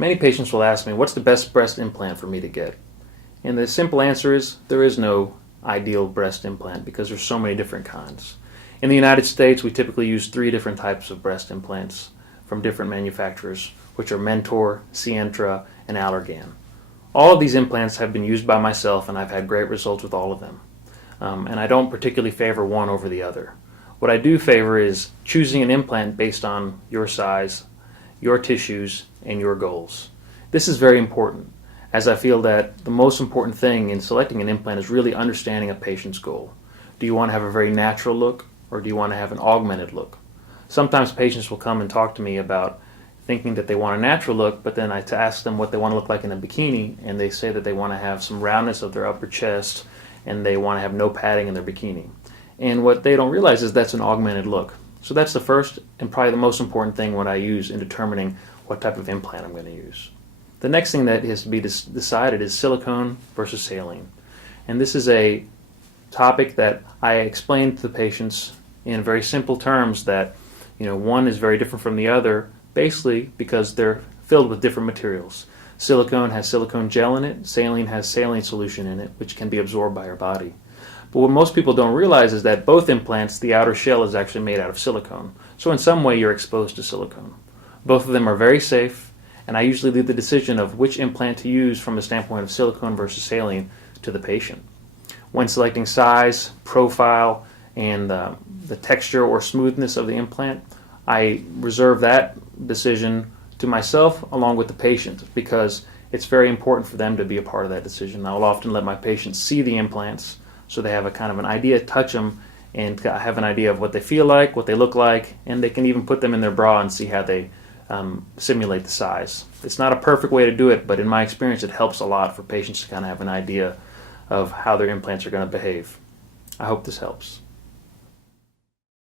Many patients will ask me, what's the best breast implant for me to get? And the simple answer is, there is no ideal breast implant because there's so many different kinds. In the United States, we typically use 3 different types of breast implants from different manufacturers, which are Mentor, Sientra, and Allergan. All of these implants have been used by myself, and I've had great results with all of them. And I don't particularly favor one over the other. What I do favor is choosing an implant based on your size, your tissues, and your goals. This is very important, as I feel that the most important thing in selecting an implant is really understanding a patient's goal. Do you want to have a very natural look, or do you want to have an augmented look? Sometimes patients will come and talk to me about thinking that they want a natural look, but then I ask them what they want to look like in a bikini, and they say that they want to have some roundness of their upper chest, and they want to have no padding in their bikini. And what they don't realize is that's an augmented look. So that's the first and probably the most important thing what I use in determining what type of implant I'm going to use. The next thing that has to be decided is silicone versus saline. And this is a topic that I explain to the patients in very simple terms that one is very different from the other, basically because they're filled with different materials. Silicone has silicone gel in it, saline has saline solution in it, which can be absorbed by our body. But what most people don't realize is that both implants, the outer shell is actually made out of silicone. So in some way you're exposed to silicone. Both of them are very safe, and I usually leave the decision of which implant to use from the standpoint of silicone versus saline to the patient. When selecting size, profile, and the texture or smoothness of the implant, I reserve that decision to myself along with the patient because it's very important for them to be a part of that decision. I will often let my patients see the implants so they have a kind of an idea, touch them, and have an idea of what they feel like, what they look like, and they can even put them in their bra and see how they simulate the size. It's not a perfect way to do it, but in my experience it helps a lot for patients to kind of have an idea of how their implants are going to behave. I hope this helps.